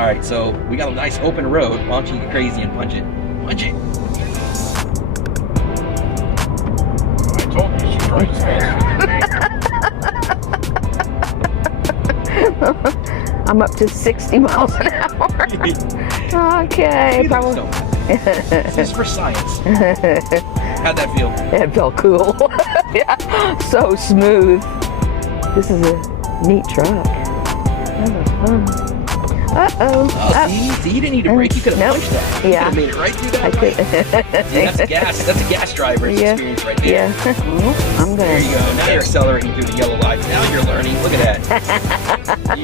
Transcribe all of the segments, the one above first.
All right, so we got a nice open road. Why don't you get crazy and punch it? Punch it. I told you she's right as fast. I'm up to 60 miles an hour. Okay, probably. This is for science. How'd that feel? It felt cool. Yeah, so smooth. This is a neat truck. That was fun. Uh-oh. See, you didn't need a brake. You could have punched that. You Yeah. could have made it right through that. I could. See, that's gas. That's a gas driver's experience right there. Yeah. I'm There gonna. you go. Now you're accelerating through the yellow lights. Now you're learning. Look at that.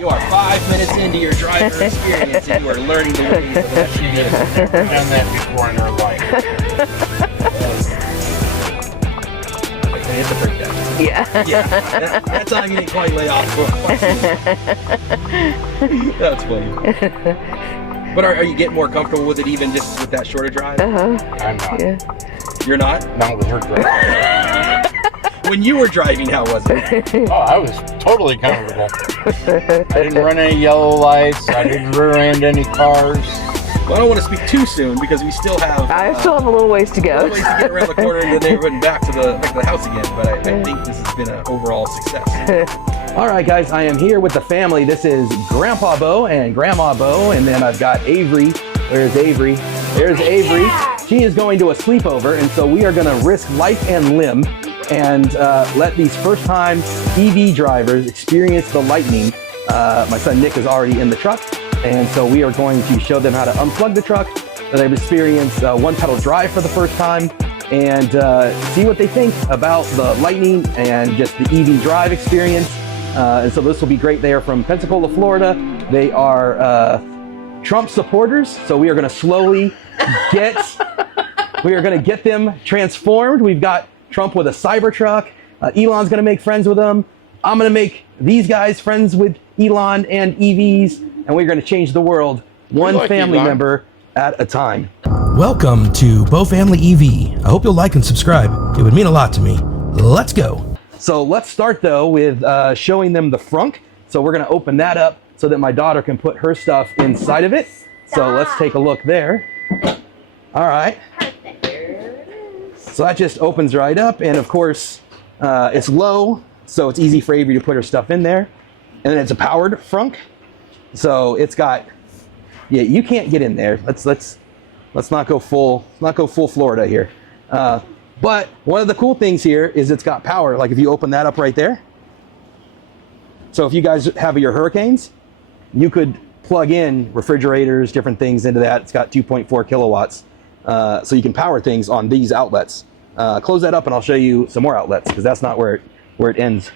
You are 5 minutes into your driver experience and you are learning the ways of that. She has never done that before in her life. Hit the brake down. Yeah. Yeah. That time you didn't quite lay off. That's funny. But are you getting more comfortable with it even just with that shorter drive? Uh-huh. I'm not. Yeah. You're not? Not with her driving. When you were driving, how was it? Oh, I was totally comfortable. I didn't run any yellow lights. I didn't rear-end any cars. Well, I don't want to speak too soon because we still have I still have a little ways to a go. little ways to get around the corner into the neighborhood and back to the house again. But I think this has been an overall success. All right, guys, I am here with the family. This is Grandpa Bo and Grandma Bo, and then I've got Avery. There's Avery. There's Avery. She is going to a sleepover, and so we are going to risk life and limb and let these first-time EV drivers experience the Lightning. My son Nick is already in the truck, and so we are going to show them how to unplug the truck, so they've experienced one-pedal drive for the first time, and see what they think about the Lightning and just the EV drive experience. And so this will be great. They are from Pensacola, Florida. They are Trump supporters, so we are going to slowly get them transformed. We've got Trump with a Cybertruck. Elon's going to make friends with them. I'm going to make these guys friends with Elon and EVs, and we're going to change the world one family member at a time. Welcome to Bo Family EV. I hope you'll like and subscribe. It would mean a lot to me. Let's go. So let's start though with showing them the frunk. So we're going to open that up so that my daughter can put her stuff inside of it. So let's take a look there. All right. So that just opens right up, and of course it's low, so it's easy for Avery to put her stuff in there. And then it's a powered frunk, so it's got, yeah, you can't get in there. Let's not go full Florida here. But one of the cool things here is it's got power. Like if you open that up right there, so if you guys have your Hurricanes, you could plug in refrigerators, different things into that. It's got 2.4 kilowatts. So you can power things on these outlets. Close that up and I'll show you some more outlets because that's not where it ends.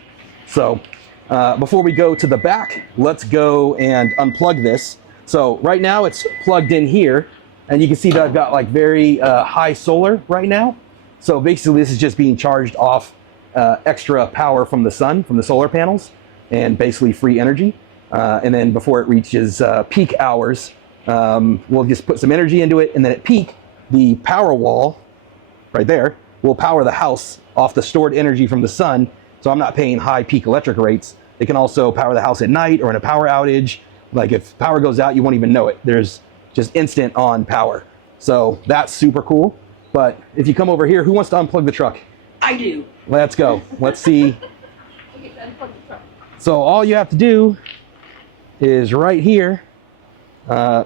So before we go to the back, let's go and unplug this. So right now it's plugged in here, and you can see that I've got like very high solar right now. So basically this is just being charged off extra power from the sun, from the solar panels, and basically free energy. And then before it reaches peak hours, we'll just put some energy into it, and then at peak, the power wall right there will power the house off the stored energy from the sun. So I'm not paying high peak electric rates. It can also power the house at night or in a power outage. Like if power goes out, you won't even know it. There's just instant on power. So that's super cool. But if you come over here, who wants to unplug the truck? I do. Let's go. Let's see. So all you have to do is right here.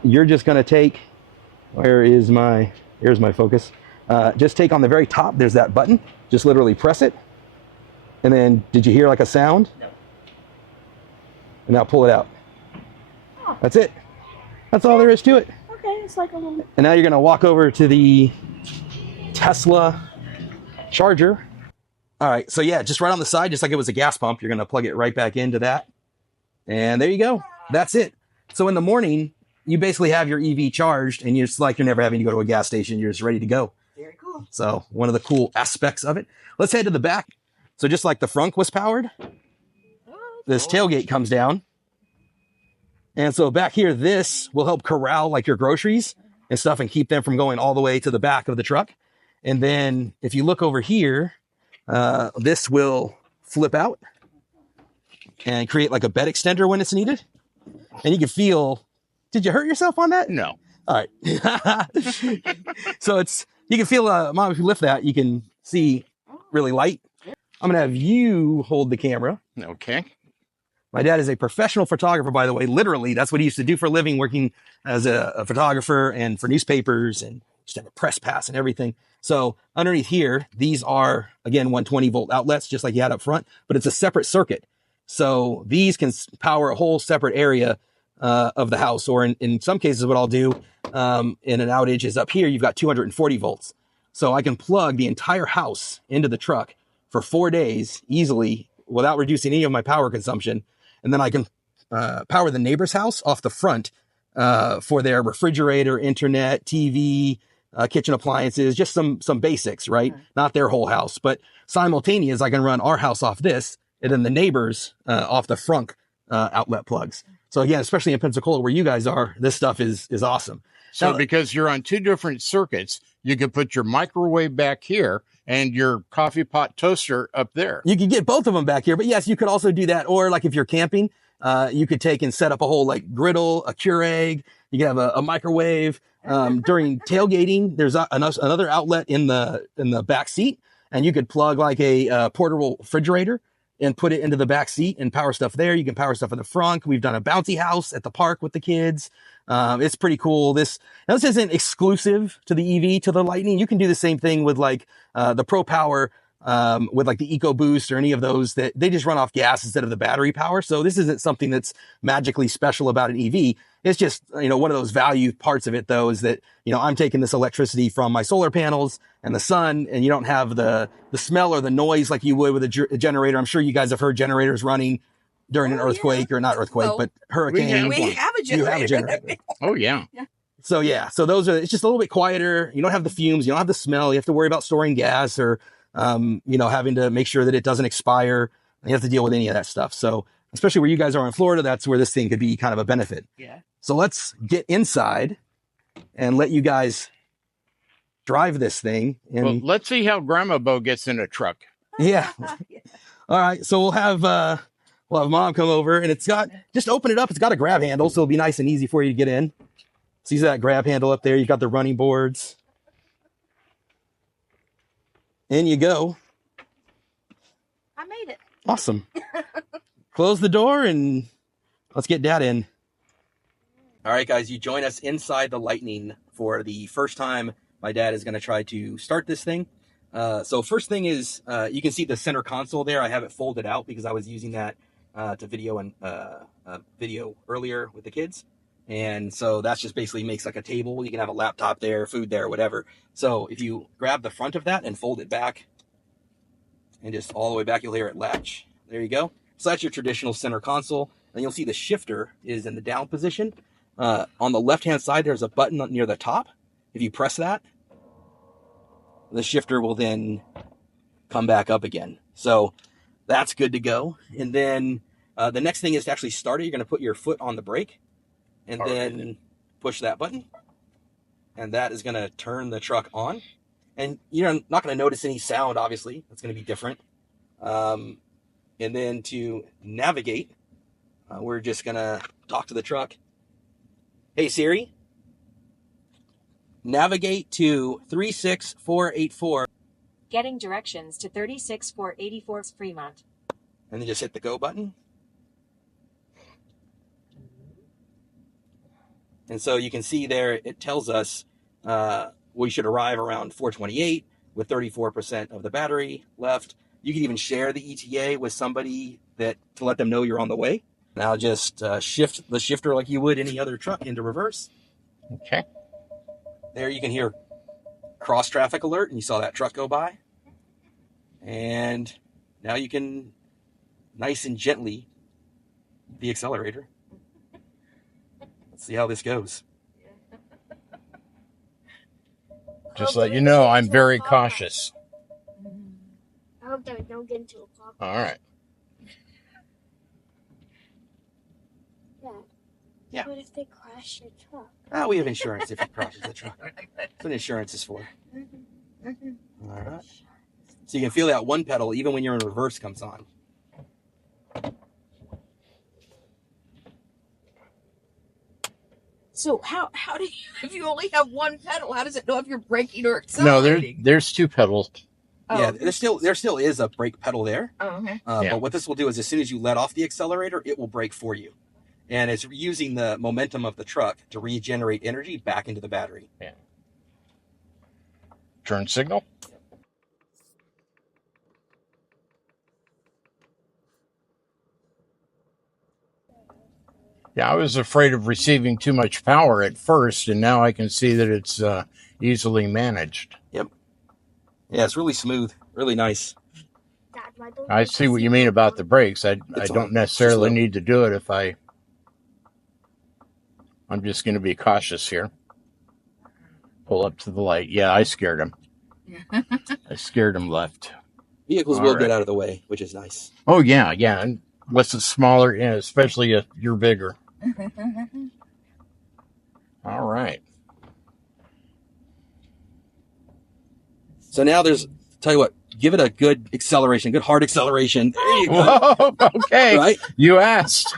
You're just going to take, here's my focus. Just take on the very top, there's that button. Just literally press it. And then, did you hear like a sound? No. And now pull it out. Oh. That's it. That's all there is to it. Okay, it's like a little... And now you're going to walk over to the Tesla charger. All right, so yeah, just right on the side, just like it was a gas pump, you're going to plug it right back into that. And there you go. That's it. So in the morning, you basically have your EV charged, and it's like you're never having to go to a gas station. You're just ready to go. Very cool. So one of the cool aspects of it. Let's head to the back. So just like the frunk was powered, this tailgate comes down. And so back here, this will help corral like your groceries and stuff and keep them from going all the way to the back of the truck. And then if you look over here, this will flip out and create like a bed extender when it's needed. And you can feel Did you hurt yourself on that? No. All right. So you can feel, Mom, if you lift that, you can see really light. I'm going to have you hold the camera. Okay. My dad is a professional photographer, by the way. Literally, that's what he used to do for a living, working as a photographer and for newspapers, and just have a press pass and everything. So underneath here, these are, again, 120 volt outlets, just like you had up front, but it's a separate circuit. So these can power a whole separate area of the house. Or in some cases, what I'll do in an outage is up here, you've got 240 volts. So I can plug the entire house into the truck for 4 days easily without reducing any of my power consumption. And then I can power the neighbor's house off the front for their refrigerator, internet, TV, kitchen appliances, just some basics, right? Not their whole house, but simultaneous, I can run our house off this and then the neighbors off the front outlet plugs. So again, especially in Pensacola where you guys are, this stuff is awesome. So Now, because you're on 2 different circuits, you can put your microwave back here and your coffee pot toaster up there. you can get both of them back here, but yes, you could also do that. Or like if you're camping, you could take and set up a whole like griddle, a Keurig. You can have a microwave. During tailgating, there's another outlet in the back seat, and you could plug like a portable refrigerator and put it into the back seat and power stuff there. You can power stuff in the front. We've done a bouncy house at the park with the kids. It's pretty cool. This isn't exclusive to the EV, to the Lightning. You can do the same thing with like the Pro Power, with like the EcoBoost or any of those that they just run off gas instead of the battery power. So this isn't something that's magically special about an EV. It's just, one of those value parts of it though, is that, I'm taking this electricity from my solar panels and the sun, and you don't have the smell or the noise like you would with a generator. I'm sure you guys have heard generators running during an earthquake, or not earthquake, but hurricane. We have a generator. You have a generator. Oh, yeah. So yeah, so it's just a little bit quieter. You don't have the fumes, you don't have the smell. You have to worry about storing gas or, having to make sure that it doesn't expire. You have to deal with any of that stuff. So especially where you guys are in Florida, that's where this thing could be kind of a benefit. Yeah. So let's get inside and let you guys drive this thing. And Well, let's see how Grandma Bo gets in a truck. yeah. All right. So we'll have Mom come over, and it's got, just open it up. It's got a grab handle, so it'll be nice and easy for you to get in. See that grab handle up there? You've got the running boards. In you go. I made it. Awesome. Close the door and let's get Dad in. All right, guys, you join us inside the Lightning for the first time. My dad is going to try to start this thing. So first thing is, you can see the center console there. I have it folded out because I was using that to video and video earlier with the kids. And so that's just basically makes like a table. You can have a laptop there, food there, whatever. So if you grab the front of that and fold it back and just all the way back, you'll hear it latch. There you go. So that's your traditional center console. And you'll see the shifter is in the down position. On the left-hand side, there's a button near the top. If you press that, the shifter will then come back up again. So that's good to go. And then the next thing is to actually start it. You're going to put your foot on the brake and then push that button. And that is going to turn the truck on. And you're not going to notice any sound, obviously. It's going to be different. And then to navigate, we're just going to talk to the truck. Hey, Siri, navigate to 36484. Getting directions to 36484 Fremont. And then just hit the go button. And so you can see there, it tells us we should arrive around 428 with 34% of the battery left. You can even share the ETA with somebody to let them know you're on the way. Now just shift the shifter like you would any other truck into reverse. Okay. There you can hear cross traffic alert, and you saw that truck go by. And now you can nice and gently the accelerator. Let's see how this goes. Just let you know, I'm very cautious. I hope that we don't get into a pop. All right. Yeah. What if they crash your truck? Oh, we have insurance if it crashes the truck. That's what insurance is for. All right. So you can feel that one pedal even when you're in reverse comes on. So how do you, if you only have one pedal, how does it know if you're braking or No, accelerating? there's two pedals. Oh. Yeah, there still is a brake pedal there. Oh, okay. Yeah. But what this will do is as soon as you let off the accelerator, it will brake for you. And it's using the momentum of the truck to regenerate energy back into the battery. Yeah. Turn signal. Yeah, I was afraid of receiving too much power at first, and now I can see that it's easily managed. Yep. Yeah, it's really smooth, really nice. Dad, why don't I you see what you mean about the brakes. I It's don't on. necessarily Just need to do it if I'm just going to be cautious here. Pull up to the light. Yeah, I scared him. I scared him left. Vehicles All will right. get out of the way, which is nice. Oh, yeah. Unless it's smaller, yeah, especially if you're bigger. All right. So now tell you what, give it a good acceleration, good hard acceleration. There you go. Whoa, okay. Right? You asked.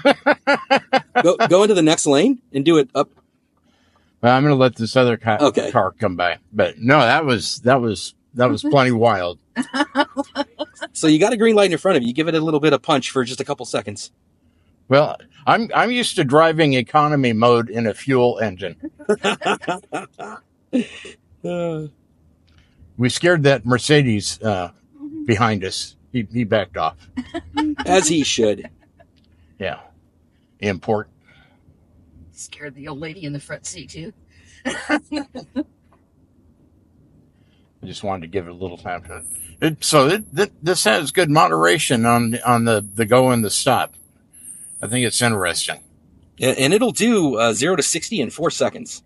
Go into the next lane and do it up. Well, I'm going to let this other Okay. car come by. But no, that was plenty wild. So you got a green light in front of you. Give it a little bit of punch for just a couple seconds. Well, I'm used to driving economy mode in a fuel engine. We scared that Mercedes behind us. He backed off. As he should. Yeah. Import. Scared the old lady in the front seat too. I just wanted to give it a little time to. This has good moderation on the go and the stop. I think it's interesting. And it'll do 0 to 60 in 4 seconds.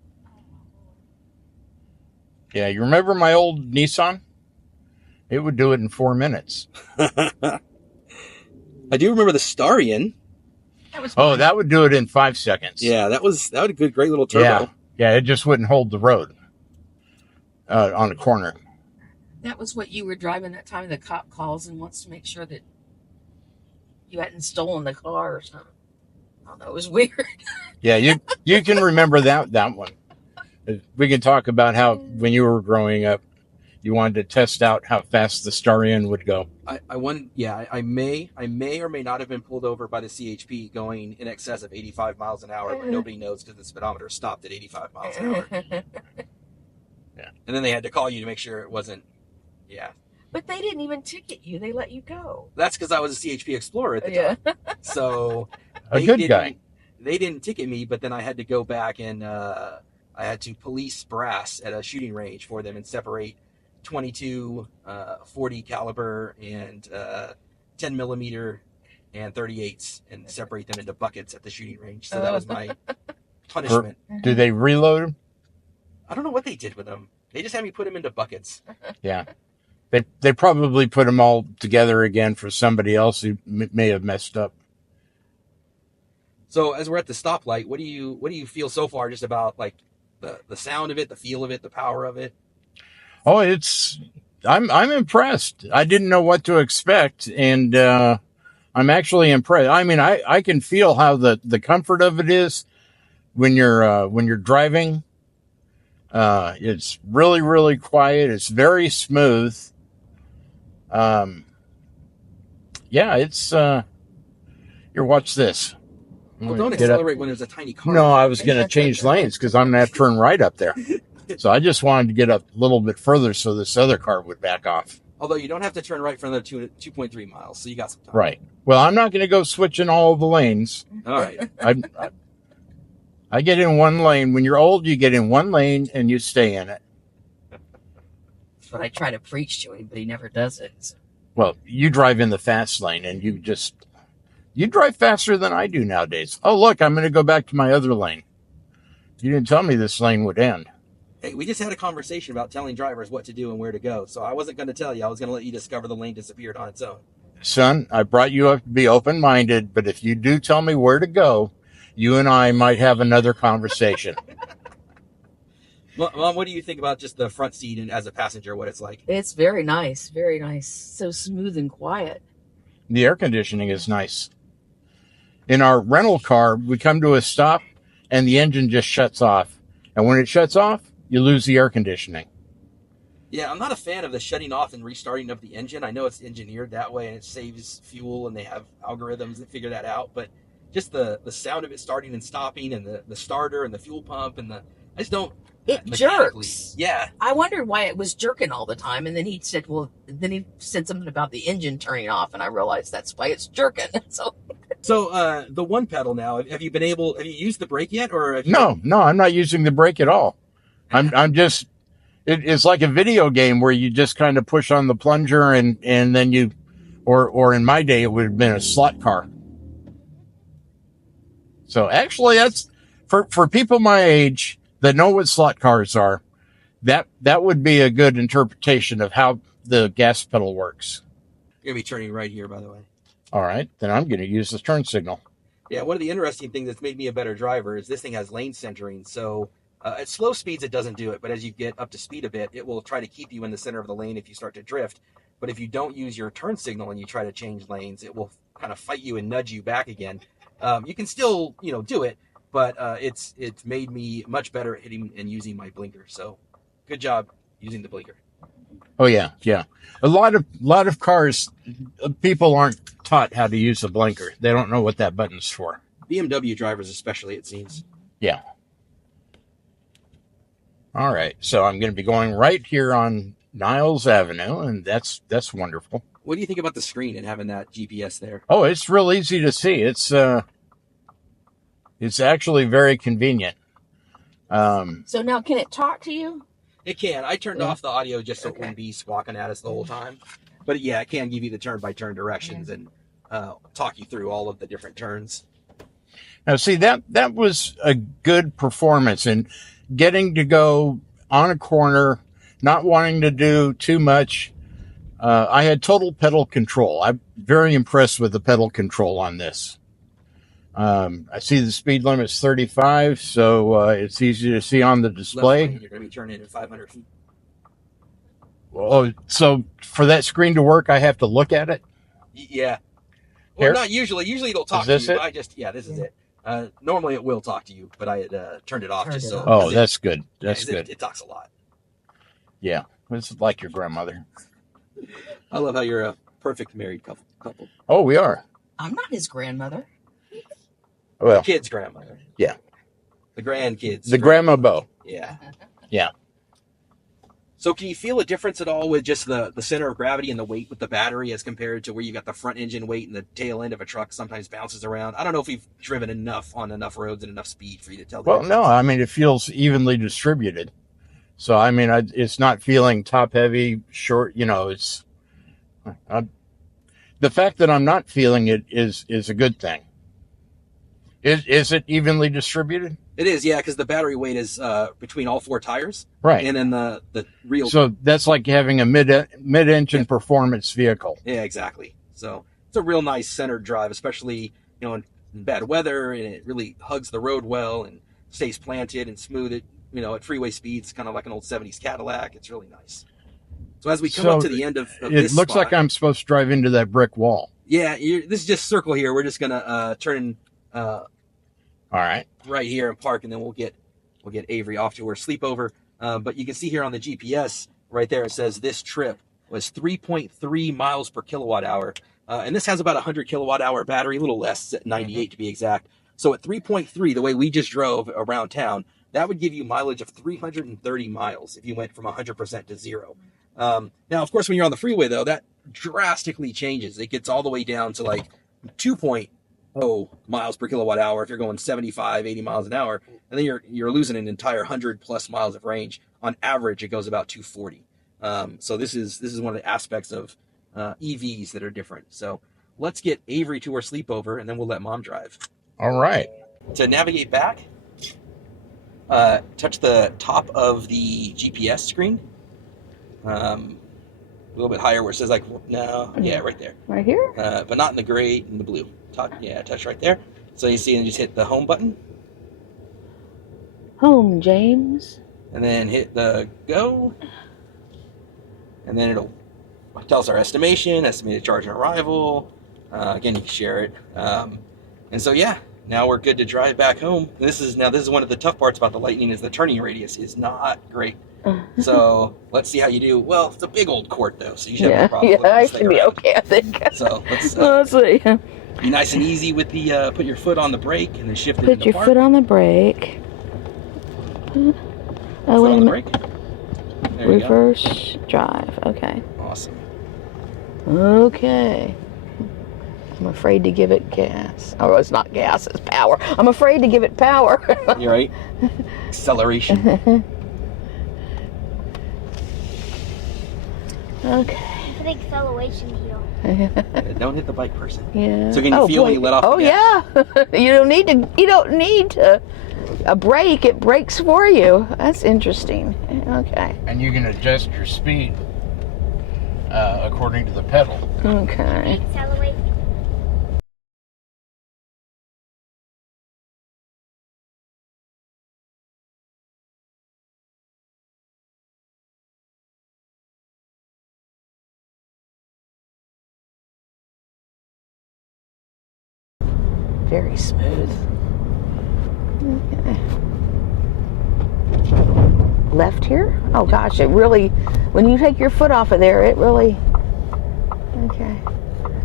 Yeah, you remember my old Nissan? It would do it in 4 minutes. I do remember the Starion. That would do it in 5 seconds. Yeah, that was a good, great little turbo. Yeah, it just wouldn't hold the road on a corner. That was what you were driving that time the cop calls and wants to make sure that you hadn't stolen the car or something. Oh, that was weird. Yeah, you can remember that one. We can talk about how when you were growing up, you wanted to test out how fast the Starion would go. I may or may not have been pulled over by the CHP going in excess of 85 miles an hour, but nobody knows because the speedometer stopped at 85 miles an hour. Yeah. And then they had to call you to make sure it wasn't. Yeah. But they didn't even ticket you. They let you go. That's because I was a CHP Explorer at the time. So A good guy. They didn't ticket me, but then I had to go back and I had to police brass at a shooting range for them and separate 22, 40 caliber and 10 millimeter and 38s and separate them into buckets at the shooting range. So that was my punishment. Do they reload them? I don't know what they did with them. They just had me put them into buckets. Yeah. They probably put them all together again for somebody else who may have messed up. So as we're at the stoplight, what do you feel so far just about like the sound of it, the feel of it, the power of it? Oh, I'm impressed. I didn't know what to expect, and I'm actually impressed. I mean, I can feel how the comfort of it is when you're driving. It's really, really quiet. It's very smooth. Yeah, it's here, watch this. Well, don't accelerate when there's a tiny car. No, I was going to change lanes because I'm going to have to turn right up there. So I just wanted to get up a little bit further so this other car would back off. Although you don't have to turn right for another 2.3 miles, so you got some time. Right. Well, I'm not going to go switching all the lanes. All right. I get in one lane. When you're old, you get in one lane and you stay in it. That's what I try to preach to him, but he never does it. So. Well, you drive in the fast lane and you drive faster than I do nowadays. Oh, look, I'm going to go back to my other lane. You didn't tell me this lane would end. Hey, we just had a conversation about telling drivers what to do and where to go. So I wasn't going to tell you. I was going to let you discover the lane disappeared on its own. Son, I brought you up to be open-minded, but if you do tell me where to go, you and I might have another conversation. Mom, what do you think about just the front seat and as a passenger, what it's like? It's very nice. Very nice. So smooth and quiet. The air conditioning is nice. In our rental car, we come to a stop. and the engine just shuts off. And when it shuts off, you lose the air conditioning. Yeah, I'm not a fan of the shutting off and restarting of the engine. I know it's engineered that way and it saves fuel and they have algorithms that figure that out, but just the sound of it starting and stopping and the starter and the fuel pump and I just don't. It mechanically- jerks. Yeah. I wondered why it was jerking all the time, and then he said something about the engine turning off, and I realized that's why it's jerking. So the one pedal now, have you used the brake yet, or have you No, I'm not using the brake at all. I'm just, it's like a video game where you just kind of push on the plunger and then you, or in my day, it would have been a slot car. So actually that's, for people my age that know what slot cars are, that would be a good interpretation of how the gas pedal works. You're going to be turning right here, by the way. All right, then I'm going to use the turn signal. Yeah, one of the interesting things that's made me a better driver is this thing has lane centering. So at slow speeds, it doesn't do it. But as you get up to speed a bit, it will try to keep you in the center of the lane if you start to drift. But if you don't use your turn signal and you try to change lanes, it will kind of fight you and nudge you back again. You can still, do it, but it's made me much better at hitting and using my blinker. So good job using the blinker. Oh yeah. A lot of cars, people aren't taught how to use the blinker. They don't know what that button's for. BMW drivers especially, it seems. Yeah. All right. So I'm going to be going right here on Niles Avenue, and that's wonderful. What do you think about the screen and having that GPS there? Oh, it's real easy to see. It's actually very convenient. So now, can it talk to you? It can. I turned off the audio just so it wouldn't be squawking at us the whole time. But yeah, it can give you the turn-by-turn directions and talk you through all of the different turns. Now, see, that was a good performance in getting to go on a corner, not wanting to do too much. I had total pedal control. I'm very impressed with the pedal control on this. I see the speed limit's 35, so it's easy to see on the display. Left lane, you're going to be turning at 500 feet. Oh, so for that screen to work, I have to look at it? Yeah. Well, Here? not usually. Usually it'll talk Is to this you. it? But this is it. Normally it will talk to you, but I had turned it off just so. Oh, that's good. That's good. It talks a lot. Yeah, it's like your grandmother. I love how you're a perfect married couple. Oh, we are. I'm not his grandmother. Well, Kid's grandmother. Yeah. The grandkids. The grandma bow. Yeah. Yeah. So can you feel a difference at all with just the center of gravity and the weight with the battery as compared to where you got the front engine weight and the tail end of a truck sometimes bounces around? I don't know if we've driven enough on enough roads and enough speed for you to tell. Well, no, I mean, it feels evenly distributed. So, I mean, it's not feeling top heavy, short, it's the fact that I'm not feeling it is a good thing. Is it evenly distributed? It is, yeah, because the battery weight is between all four tires. Right. And then the real. So that's like having a mid-engine performance vehicle. Yeah, exactly. So it's a real nice centered drive, especially, in bad weather, and it really hugs the road well and stays planted and smooth. It, at freeway speeds, kind of like an old 70s Cadillac. It's really nice. So as we come up to the end of this it looks spot, like I'm supposed to drive into that brick wall. Yeah, this is just circle here. We're just gonna turn all right, right here and park, and then we'll get Avery off to her sleepover. But you can see here on the GPS right there, it says this trip was 3.3 miles per kilowatt hour. And this has about 100 kilowatt hour battery, a little less, at 98 to be exact. So at 3.3, the way we just drove around town, that would give you mileage of 330 miles if you went from 100% to zero. Now, of course, when you're on the freeway, though, that drastically changes. It gets all the way down to like 2.0 miles per kilowatt hour if you're going 75, 80 miles an hour. And then you're losing an entire 100 plus miles of range. On average, it goes about 240. So this is one of the aspects of EVs that are different. So let's get Avery to her sleepover, and then we'll let Mom drive. All right. To navigate back, touch the top of the GPS screen. A little bit higher where it says right there. Right here? But not in the gray, in the blue. Touch right there. So you see, and just hit the home button. Home, James. And then hit the go. And then it'll tell us our estimated charge and arrival. Again, you can share it. And so, yeah, now we're good to drive back home. This is one of the tough parts about the Lightning is the turning radius is not great. So let's see how you do. Well, it's a big old quart though, so you should have no problem. Yeah, I should be okay, I think. So let's see. Be nice and easy with the put your foot on the brake and then shift it Put into your park. foot on the brake. Oh, Foot wait on a the minute. brake. There you go. Reverse drive. Okay. Awesome. Okay. I'm afraid to give it gas. Oh, it's not gas, it's power. I'm afraid to give it power. You're right. Acceleration. Okay. It's an acceleration heel. Don't hit the bike person. Yeah. So can you feel when you let off the gas? Yeah. You don't need a brake. It brakes for you. That's interesting. Okay. And you can adjust your speed according to the pedal. Okay. Accelerate. Very smooth. Okay. Left here? Oh gosh, it really, when you take your foot off of there, it really, okay.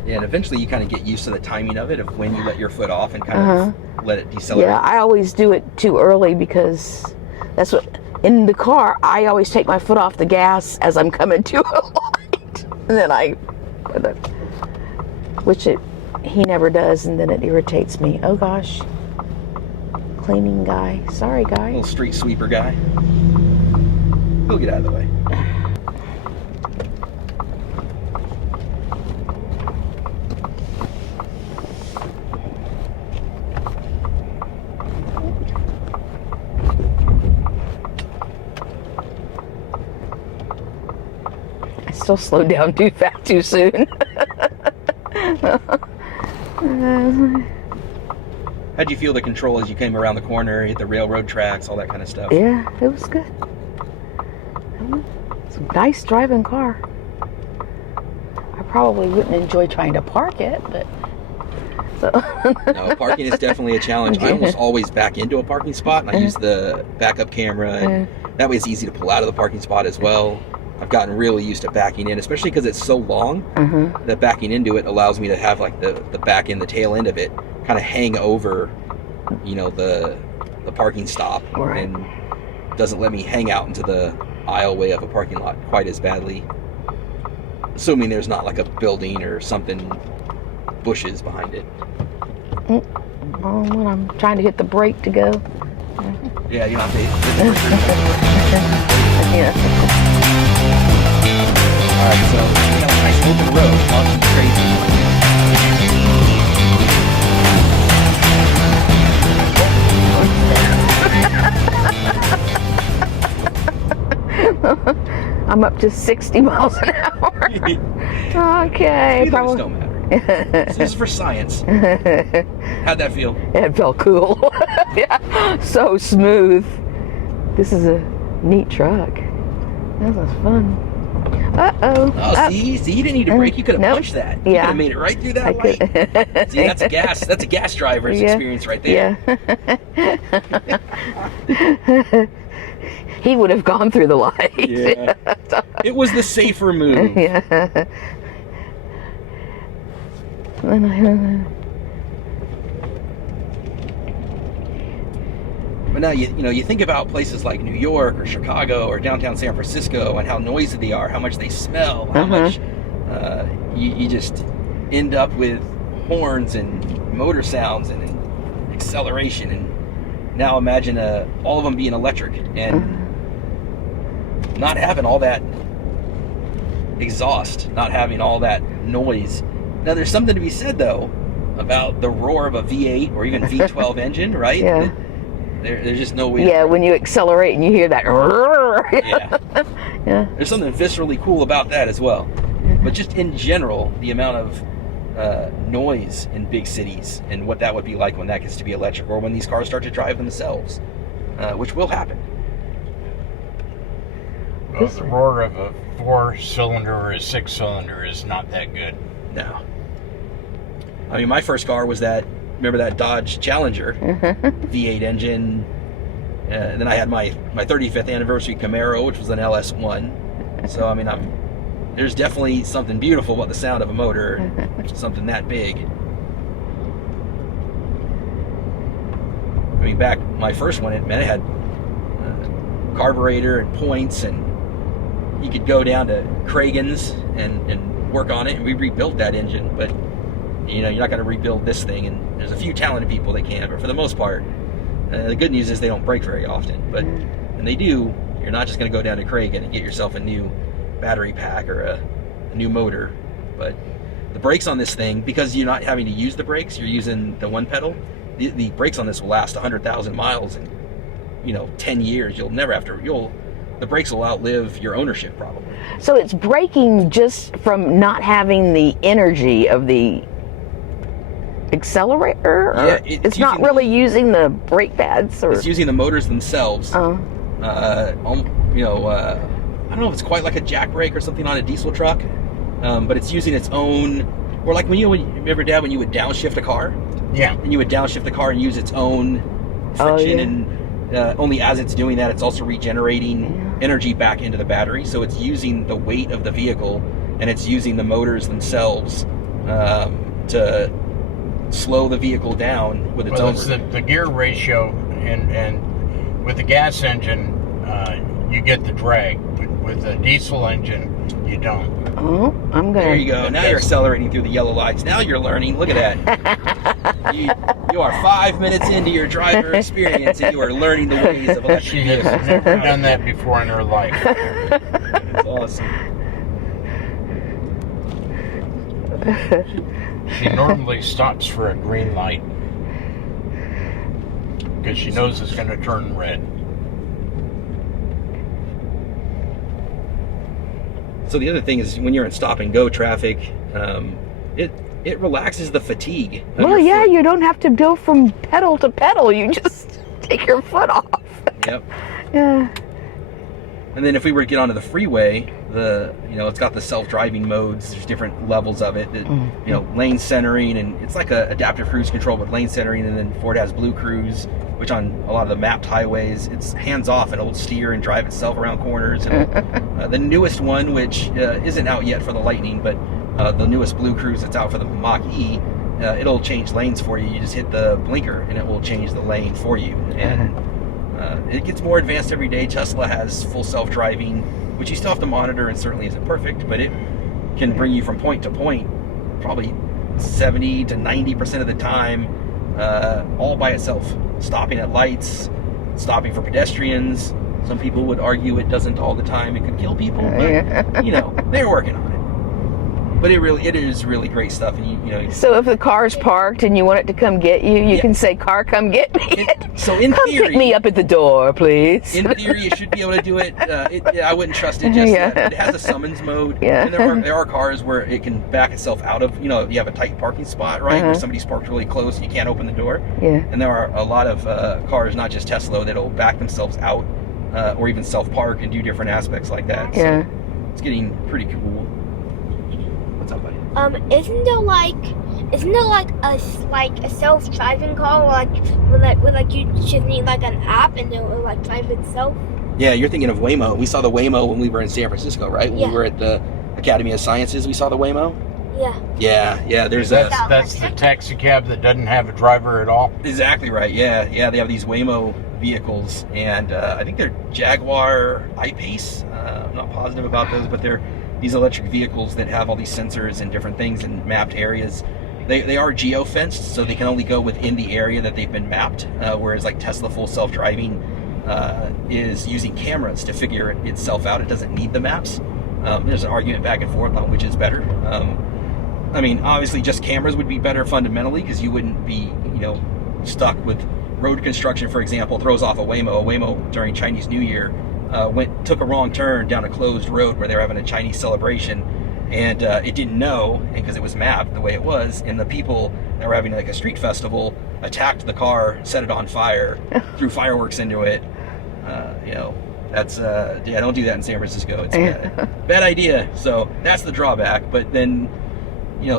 Yeah, and eventually you kind of get used to the timing of it, of when you let your foot off and kind of let it decelerate. Yeah, I always do it too early because that's what, in the car, I always take my foot off the gas as I'm coming to a light. And then he never does, and then it irritates me. Oh gosh. Cleaning guy. Sorry, guy. Little street sweeper guy. He'll get out of the way. I still slowed down too fast too soon. How'd you feel the control as you came around the corner, hit the railroad tracks, all that kind of stuff? Yeah, it was good. It's a nice driving car. I probably wouldn't enjoy trying to park it, but so. No, parking is definitely a challenge. I almost always back into a parking spot, and I use the backup camera, and that way it's easy to pull out of the parking spot as well. I've gotten really used to backing in, especially because it's so long that backing into it allows me to have like the back end, the tail end of it, kind of hang over, you know, the parking stop, and doesn't let me hang out into the aisleway of a parking lot quite as badly. Assuming there's not like a building or something, bushes behind it. When I'm trying to hit the brake to go. Yeah, you're not the Yeah. Alright, so we got a nice open road, nothing crazy. I'm up to 60 miles an hour. Okay. Probably don't matter. This is for science. How'd that feel? It felt cool. Yeah, so smooth. This is a neat truck. This was fun. Uh-oh. Oh, see, you didn't need a brake. You could have punched that. You could have made it right through that light. See, that's a gas driver's experience right there. Yeah. He would have gone through the light. Yeah. It was the safer move. Yeah. But now you think about places like New York or Chicago or downtown San Francisco and how noisy they are, how much they smell, how much you just end up with horns and motor sounds and acceleration. And now imagine all of them being electric and not having all that exhaust, not having all that noise. Now there's something to be said though about the roar of a V8 or even V12 engine, right? Yeah. There's just no way. Yeah, when you accelerate and you hear that. Yeah. Yeah. There's something viscerally cool about that as well. But just in general, the amount of noise in big cities and what that would be like when that gets to be electric or when these cars start to drive themselves, which will happen. Well, the roar of a 4-cylinder or a 6-cylinder is not that good. No. I mean, my first car was that remember that Dodge Challenger V8 engine. Then I had my 35th anniversary Camaro, which was an LS1. So I mean, there's definitely something beautiful about the sound of a motor, something that big. I mean, back my first one, it had carburetor and points, and you could go down to Kragen's and work on it, and we rebuilt that engine. But you know, you're not going to rebuild this thing, and there's a few talented people that can, but for the most part, the good news is they don't break very often. But when they do, you're not just going to go down to Kragen and get yourself a new battery pack or a new motor. But the brakes on this thing, because you're not having to use the brakes, you're using the one pedal. The brakes on this will last 100,000 miles, and 10 years. You'll never have to. The brakes will outlive your ownership probably. So it's braking just from not having the energy of the accelerator? Yeah, it's not really using the brake pads? Or? It's using the motors themselves. I don't know if it's quite like a jack brake or something on a diesel truck, but it's using its own. Or like when you remember, Dad, when you would downshift a car? Yeah. And you would downshift the car and use its own friction, and only as it's doing that, it's also regenerating energy back into the battery. So it's using the weight of the vehicle, and it's using the motors themselves to slow the vehicle down with its own. It's the gear ratio, and with the gas engine, you get the drag. With a diesel engine, you don't. Oh, I'm gonna. There you go. Now you're accelerating through the yellow lights. Now you're learning. Look at that. you are 5 minutes into your driver experience, and you are learning the ways of electric She has vehicles. never done that before in her life. That's awesome. She normally stops for a green light because she knows it's going to turn red. So the other thing is, when you're in stop and go traffic, it relaxes the fatigue. Well, yeah, you don't have to go from pedal to pedal. You just take your foot off. Yep. Yeah. And then if we were to get onto the freeway, it's got the self-driving modes. There's different levels of it. Lane centering, and it's like a adaptive cruise control with lane centering. And then Ford has Blue Cruise, which on a lot of the mapped highways, it's hands off and it'll steer and drive itself around corners. And the newest one, which isn't out yet for the Lightning, but the newest Blue Cruise that's out for the Mach-E, it'll change lanes for you. You just hit the blinker and it will change the lane for you. And it gets more advanced every day. Tesla has full self-driving, which you still have to monitor and certainly isn't perfect, but it can bring you from point to point probably 70 to 90% of the time, all by itself, stopping at lights, stopping for pedestrians. Some people would argue it doesn't all the time. It could kill people, but they're working on it. But it is really great stuff. And So if the car's parked and you want it to come get you, you can say, "Car, come get me." So in come theory, pick me up at the door, please. In theory, it should be able to do it. I wouldn't trust it just yet. It has a summons mode. Yeah. And there are cars where it can back itself out of, you have a tight parking spot, right? Where somebody's parked really close and you can't open the door. Yeah. And there are a lot of cars, not just Tesla, that'll back themselves out or even self-park and do different aspects like that. Yeah. So it's getting pretty cool. What's up, buddy? Isn't there like a self-driving car where you just need like an app and it will like drive itself? Yeah, you're thinking of Waymo. We saw the Waymo when we were in San Francisco, right? When we were at the Academy of Sciences, we saw the Waymo. Yeah. Yeah. There's that's the taxi cab that doesn't have a driver at all. Exactly right. Yeah. They have these Waymo vehicles, and I think they're Jaguar I-Pace. I'm not positive about those, but they're these electric vehicles that have all these sensors and different things in mapped areas. They are geo-fenced, so they can only go within the area that they've been mapped, whereas like Tesla full self-driving is using cameras to figure itself out. It doesn't need the maps. There's an argument back and forth on which is better. I mean, obviously just cameras would be better fundamentally, because you wouldn't be, stuck with road construction, for example, throws off a Waymo. A Waymo during Chinese New Year took a wrong turn down a closed road where they were having a Chinese celebration, and it didn't know, and because it was mapped the way it was, and the people that were having like a street festival attacked the car, set it on fire, threw fireworks into it. That's don't do that in San Francisco. It's a bad idea. So that's the drawback. But then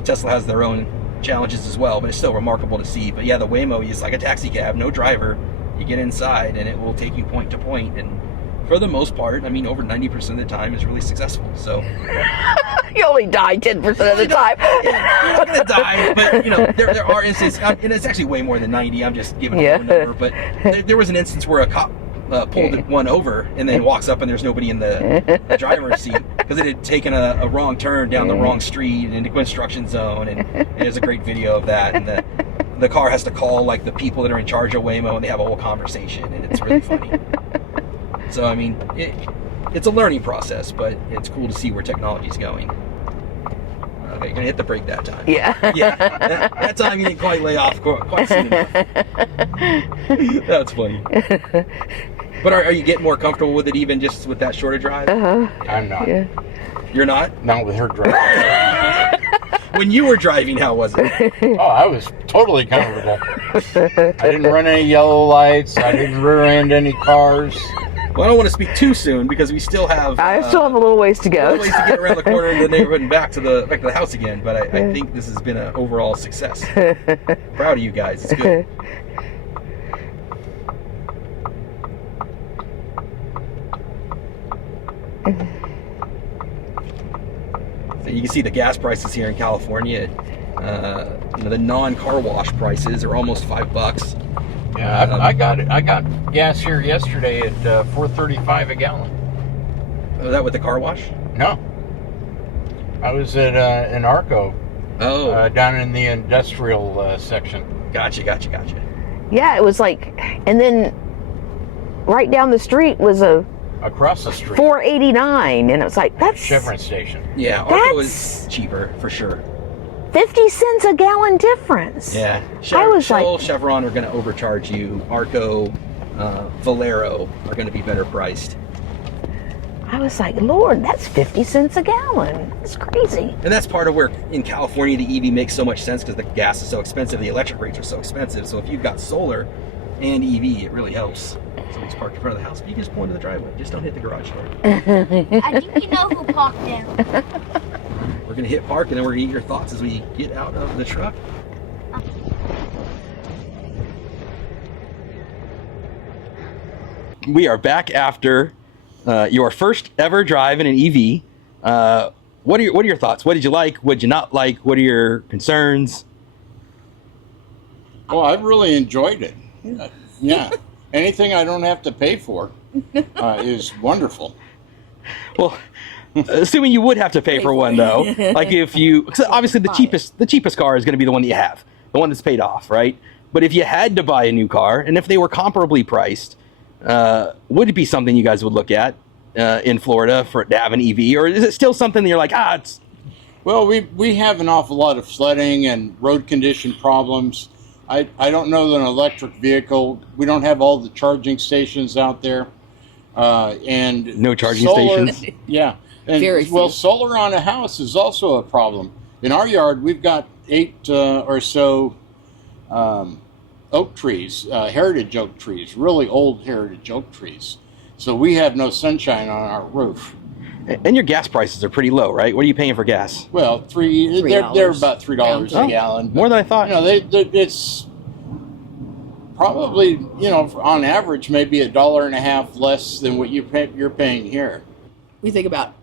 Tesla has their own challenges as well, but it's still remarkable to see. But yeah, the Waymo is like a taxi cab, no driver. You get inside and it will take you point to point, and for the most part, I mean, over 90% of the time is really successful. So You only die 10% of the time. yeah, you're not gonna die, but you know, there are instances, and it's actually way more than 90. I'm just giving a number, but there was an instance where a cop pulled one over and then walks up and there's nobody in the driver's seat because it had taken a wrong turn down the wrong street into construction zone, and there's a great video of that, and the car has to call like the people that are in charge of Waymo, and they have a whole conversation, and it's really funny. So I mean, it's a learning process, but it's cool to see where technology's going. Okay, you're gonna hit the brake that time. Yeah. Yeah, that time you didn't quite lay off quite soon enough. That's funny. But are you getting more comfortable with it even just with that shorter drive? I'm not. Yeah. You're not? Not with her driving. When you were driving, how was it? Oh, I was totally comfortable. I didn't run any yellow lights. I didn't rear-end any cars. Well, I don't want to speak too soon because we still have... I still have a little ways to a go. little ways to get around the corner into the neighborhood and back to the house again. But I think this has been an overall success. Proud of you guys. It's good. So you can see the gas prices here in California. The non-car wash prices are almost $5. Yeah, I got gas here yesterday at $4.35 a gallon. Was that with the car wash? No, I was at an Arco. Oh, Down in the industrial section. gotcha. Yeah, it was like, and then right down the street was a Across the street. $4.89, and it was like, that's Chevron station. Yeah, Arco is cheaper for sure. 50 cents a gallon difference. Yeah, I was Shell, like- Chevron are going to overcharge you. Arco, Valero are going to be better priced. I was like, Lord, that's 50 cents a gallon. It's crazy. And that's part of where in California the EV makes so much sense because the gas is so expensive, the electric rates are so expensive. So if you've got solar and EV, it really helps. Somebody's parked in front of the house, but you can just pull into the driveway. Just don't hit the garage door. I think you know who parked there. We're going to hit park and then we're going to get your thoughts as we get out of the truck. We are back after your first ever drive in an EV. What are your thoughts? What did you like? What did you not like? What are your concerns? Oh, I really enjoyed it. Yeah. Anything I don't have to pay for is wonderful. Well, assuming you would have to pay for one though, like if you, 'cause obviously the cheapest car is going to be the one that you have, the one that's paid off, right? But if you had to buy a new car, and if they were comparably priced, would it be something you guys would look at in Florida to have an EV, or is it still something that you're like, it's... Well, we have an awful lot of flooding and road condition problems. I don't know that an electric vehicle, we don't have all the charging stations out there. And No charging solar, stations? Yeah. And, Very well, few. solar on a house is also a problem. In our yard, we've got 8 or so oak trees, heritage oak trees, really old heritage oak trees. So we have no sunshine on our roof. And your gas prices are pretty low, right? What are you paying for gas? Well, they're about $3 a gallon. More than I thought. You know, it's probably, on average, maybe $1.50 less than what you're paying here. We think about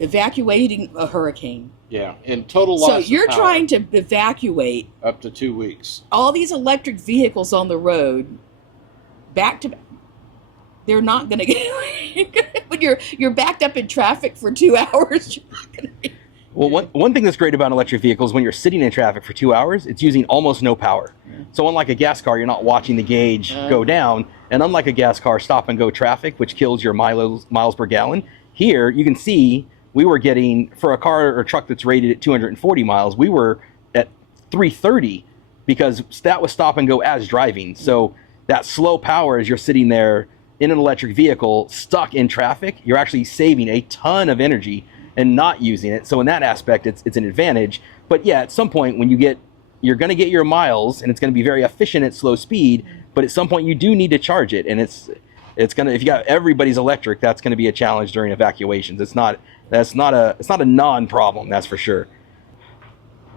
evacuating a hurricane. Yeah, in total loss. So you're of power, trying to evacuate up to 2 weeks. all these electric vehicles on the road back to back. They're not going to get when you're backed up in traffic for 2 hours. You're not going to be. Well, one thing that's great about electric vehicles, when you're sitting in traffic for 2 hours, it's using almost no power. So unlike a gas car, you're not watching the gauge go down. And unlike a gas car, stop and go traffic, which kills your miles per gallon, here you can see we were getting, for a car or truck that's rated at 240 miles, we were at 330 because that was stop and go as driving. So that slow power as you're sitting there in an electric vehicle stuck in traffic, you're actually saving a ton of energy and not using it. So in that aspect, it's an advantage. But yeah, at some point when you're going to get your miles and it's going to be very efficient at slow speed, but at some point you do need to charge it. And it's going to, if you got everybody's electric, that's going to be a challenge during evacuations. It's not a non-problem, that's for sure.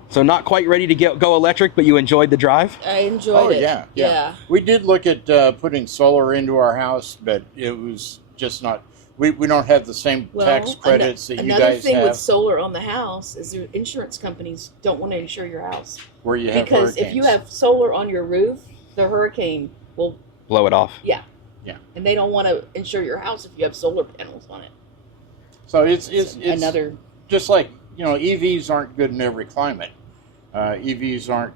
So not quite ready to go electric, but you enjoyed the drive? I enjoyed it. Yeah. We did look at putting solar into our house, but it was just not. We don't have the same tax credits that you guys have. Another thing with solar on the house is the insurance companies don't want to insure your house. Where you have because hurricanes. if you have solar on your roof, the hurricane will blow it off. Yeah. Yeah. And they don't want to insure your house if you have solar panels on it. So it's another. Just like, EVs aren't good in every climate. EVs aren't,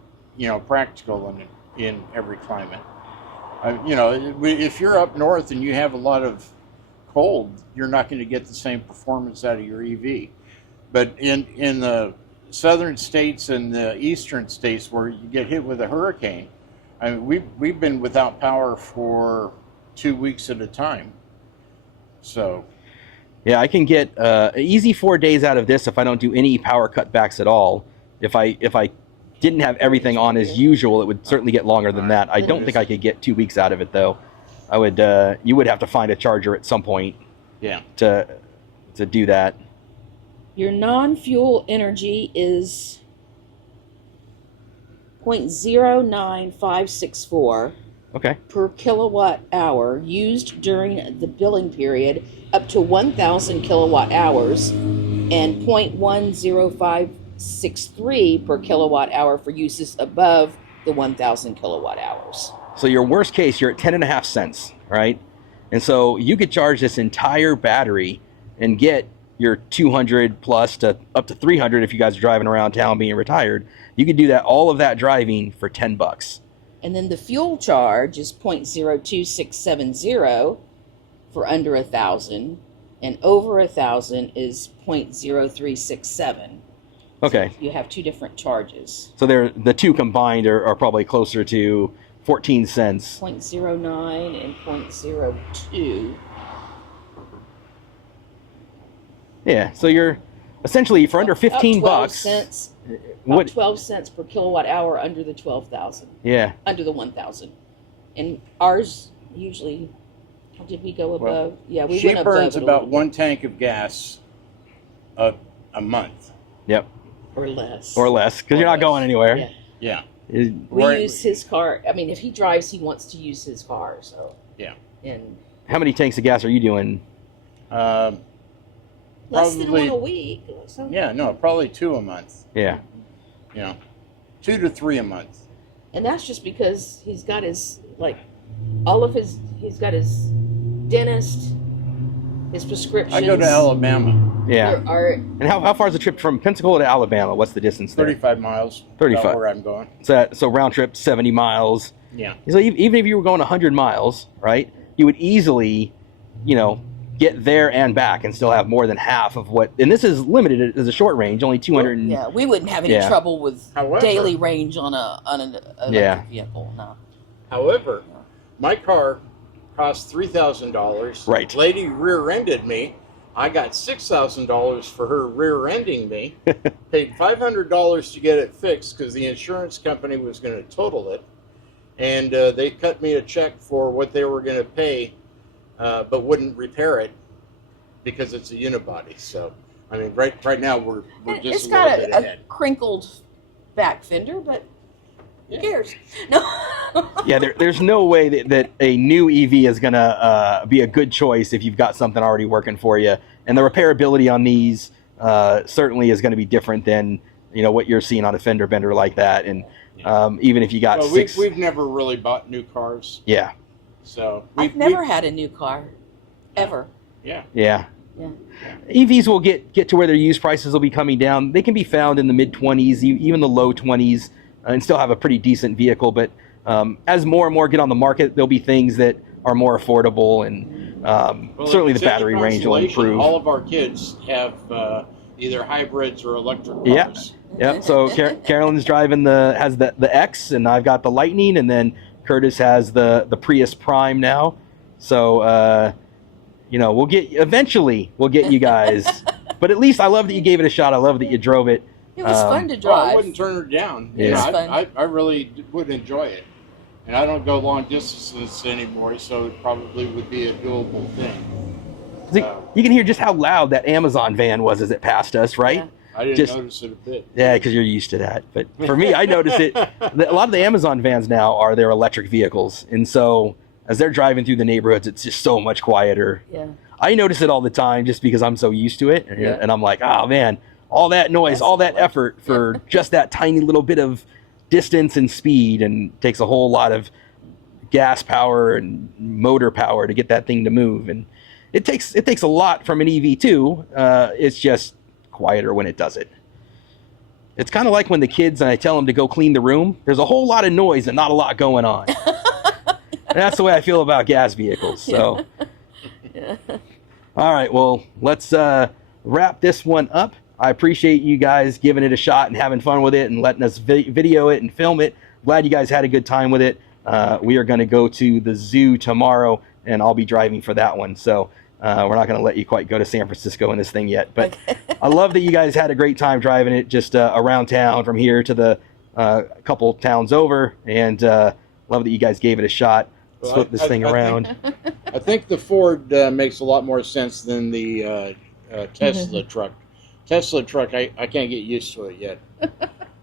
practical in every climate. If you're up north and you have a lot of cold, you're not going to get the same performance out of your EV. But in the southern states and the eastern states where you get hit with a hurricane, I mean, we've been without power for 2 weeks at a time. So, yeah, I can get easy 4 days out of this if I don't do any power cutbacks at all. If I didn't have everything on as usual, it would certainly get longer than that. I don't think I could get 2 weeks out of it though. I would. You would have to find a charger at some point. Yeah. To do that. Your non-fuel energy is 0.09564 per kilowatt hour used during the billing period up to 1,000 kilowatt hours, and 0.10563 per kilowatt hour for uses above the 1,000 kilowatt hours. So your worst case, you're at 10.5 cents, right? And so you could charge this entire battery and get your 200 plus to up to 300 if you guys are driving around town being retired. You could do that, all of that driving for $10. And then the fuel charge is 0.02670 for under 1,000, and over 1,000 is 0.0367. Okay. So you have two different charges. So the two combined are probably closer to 14 cents. 0.09 and 0.02. Yeah, so you're essentially for under 15 bucks. Cents. What? 12 cents per kilowatt hour under the 12,000. Yeah. Under the 1,000. And ours usually, did we go above? Yeah, we went above. She burns about 1 tank of gas a month. Yep. Or less. Or less, because you're not going anywhere. Yeah. We use his car. I mean, if he drives, he wants to use his car. So. Yeah. And. How many tanks of gas are you doing? Less than one a week. Yeah, no, probably 2 a month. Yeah. 2 to 3 a month. And that's just because he's got his, he's got his dentist, his prescriptions. I go to Alabama. Yeah. And how far is the trip from Pensacola to Alabama? What's the distance there? 35 miles. 35. About where I'm going. So round trip, 70 miles. Yeah. So even if you were going 100 miles, right, you would easily, get there and back and still have more than half of what, and this is limited as a short range, only 200. Yeah, we wouldn't have any trouble with daily range on an electric vehicle. No. However, my car cost $3,000. Right. Lady rear-ended me. I got $6,000 for her rear-ending me. Paid $500 to get it fixed because the insurance company was going to total it, and they cut me a check for what they were going to pay. But wouldn't repair it because it's a unibody. So, I mean, right now we're just a little bit ahead. It's got a crinkled back fender, but who cares? No. Yeah, there's no way that a new EV is going to be a good choice if you've got something already working for you. And the repairability on these certainly is going to be different than what you're seeing on a fender bender like that. And even if you got we've never really bought new cars. Yeah. So I've never had a new car, ever. Yeah. EVs will get to where their used prices will be coming down. They can be found in the mid-20s, even the low 20s, and still have a pretty decent vehicle. But as more and more get on the market, there'll be things that are more affordable, and certainly the battery range will improve. All of our kids have either hybrids or electric cars. Yeah. So Carolyn's driving has the X, and I've got the Lightning, and then Curtis has the Prius Prime now. So we'll get you guys. But at least I love that you gave it a shot. I love that you drove it. It was fun to drive. I wouldn't turn her down. Yeah. I really would enjoy it. And I don't go long distances anymore, so it probably would be a doable thing. You can hear just how loud that Amazon van was as it passed us, right? I didn't notice it a bit. Yeah, because you're used to that. But for me, I notice it. A lot of the Amazon vans now are their electric vehicles. And so as they're driving through the neighborhoods, it's just so much quieter. Yeah. I notice it all the time just because I'm so used to it. And I'm like, oh, man, all that noise, all that effort for just that tiny little bit of distance and speed, and takes a whole lot of gas power and motor power to get that thing to move. And it takes a lot from an EV too. It's just quieter when it does it. It's kind of like when the kids, and I tell them to go clean the room, there's a whole lot of noise and not a lot going on. And that's the way I feel about gas vehicles. So, all right, well, let's wrap this one up. I appreciate you guys giving it a shot and having fun with it and letting us video it and film it. Glad you guys had a good time with it. We are going to go to the zoo tomorrow, and I'll be driving for that one. So we're not going to let you quite go to San Francisco in this thing yet. But I love that you guys had a great time driving it just around town from here to the couple towns over. And love that you guys gave it a shot. Let's flip this thing around. I think the Ford makes a lot more sense than the Tesla truck. Tesla truck, I can't get used to it yet.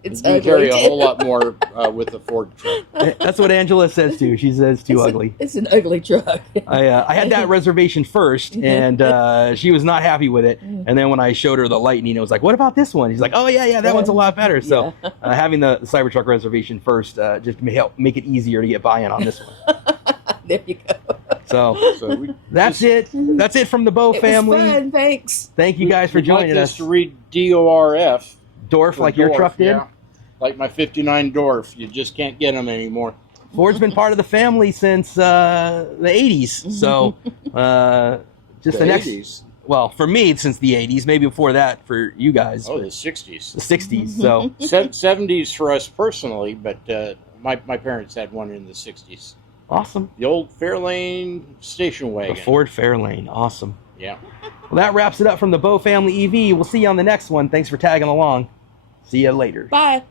It's you carry a whole lot more with the Ford truck. That's what Angela says too. She says too ugly. It's an ugly truck. I had that reservation first, and she was not happy with it. And then when I showed her the Lightning, it was like, "What about this one?" She's like, "Oh yeah, that one's a lot better." So having the Cybertruck reservation first just help make it easier to get buy-in on this one. There you go. So that's it. That's it from the Bow family. Was fun, thanks. Thank you guys for joining us. To read DORF. Dorf, like your truck did? Yeah. Like my 59 Dorf. You just can't get them anymore. Ford's been part of the family since the 80s. So just the next 80s? Well, for me, since the 80s. Maybe before that for you guys. Oh, the 60s. The 60s. So 70s for us personally, but my parents had one in the 60s. Awesome. The old Fairlane station wagon. The Ford Fairlane. Awesome. Yeah. Well, that wraps it up from the Bow Family EV. We'll see you on the next one. Thanks for tagging along. See you later. Bye.